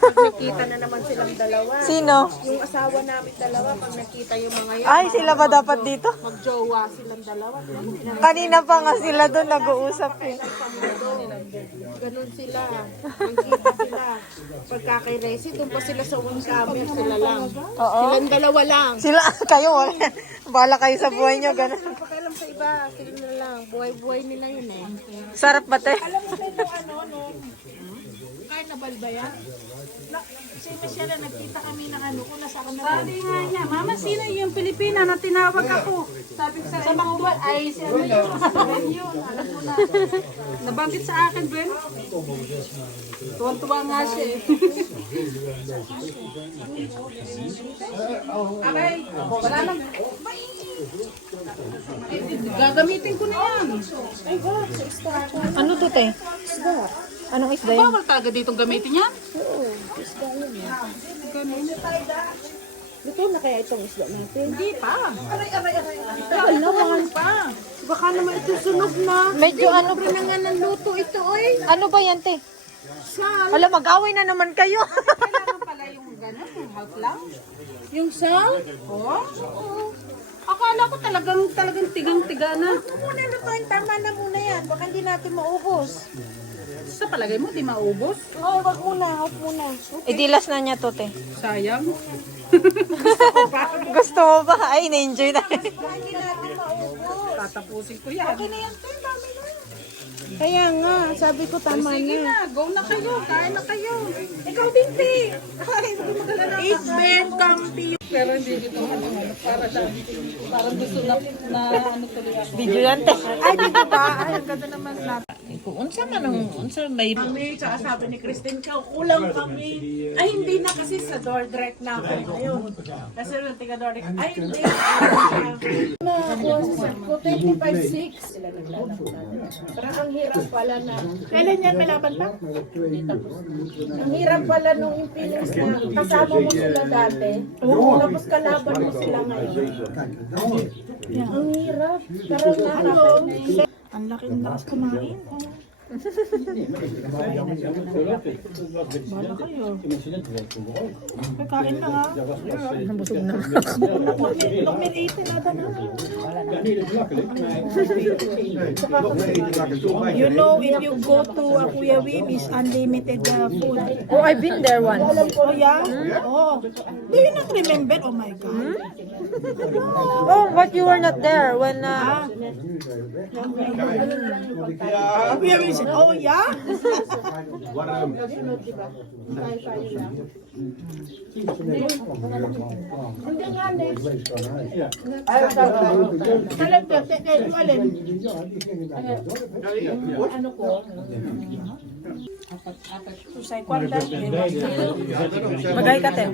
Pag nakita na naman silang dalawa. Sino? Yung asawa namin dalawa, pag nakita yung mga yan. Ay, sila ba dapat dito? Magjowa silang dalawa. Kanina pa nga sila doon nag-uusap eh. Ganun sila. Magkita sila. Pagka kay Resi, doon pa sila sa one camera, sila lang. Oo. Silang dalawa lang. Sila, kayo, wala. Bala kayo sa buhay nyo, ganun. Pakialam sa iba, sila na lang. Buhay-buhay nila yun eh. Sarap ba, te? Alam mo sa'yo ano, no? Carnival ba yan? Sino siya na nagkita kami ng ano ko, nasa ako na. Sabi nga niya, Mama, sino yung Pilipina na tinawag ako? Sabi ko sa Vancouver, ay si ano yun? Gwen yun, alam ko na. Nabanggit sa akin, Gwen. Tuwan-tuwa nga siya eh. Okay, wala nang... Gagamitin ko na yan. Ano to, te? Anong isda yan? Bawal taga ditong gamitin yan? Luto na kaya itong isda natin? Hindi pa. Tagal naman pa. Baka naman ito sunog na. Medyo ano, na nga ng luto ito, oy. ano ba yan, te? Sal. Alam, mag-away na naman kayo. Kailangan pala yung gano'n, yung half lang. Yung sal? Oo. Akala ko talagang tigang-tiga na. Muna na to, tama na muna yan. Baka hindi natin maubos. Sa palagay mo, di maubos? Oo, wag muna, off muna. Idilas na niya to, te. Sayang. Gusto mo ba? Ay, na-enjoy na. Baka hindi natin maubos. Tatapusin ko yan. Okay na yan, to, dami na. Kaya nga, sabi ko tama Sige na. na, go na kayo. Kain na kayo. Ikaw din, Ti. It's been comfy. Pero hindi dito parang gusto na ano tuloy ako. Video yan, te. Ay, dito ba? Ay, ang ganda naman natin. Unsa man ang, unsa may... Kami, tsaka sabi ni Christine, kulang kami. Ay, hindi na kasi sa door direct na ako ngayon. Kasi yung tiga door direct, ay, hindi. Nakakuha sa set ko, 25-6. Pero ang hirap pala na. Kailan yan, may laban pa? Ang hirap pala nung yung feelings na kasama mo sila dati. Tapos kalaban mo sila ngayon. Ang hirap. Pero nakakainis. Ang laki ng lakas kumain. Bala kayo. Pagkain na nga. Nabusog na. Lokmer 18 na na. You know, if you go to Kuya Wim, is unlimited food. Oh, I've been there once. Oh, yeah? Oh. Do you not remember? Oh, my God. Oh, but you were not there when... Kuya Wim said, oh, yeah? Magay ka, te.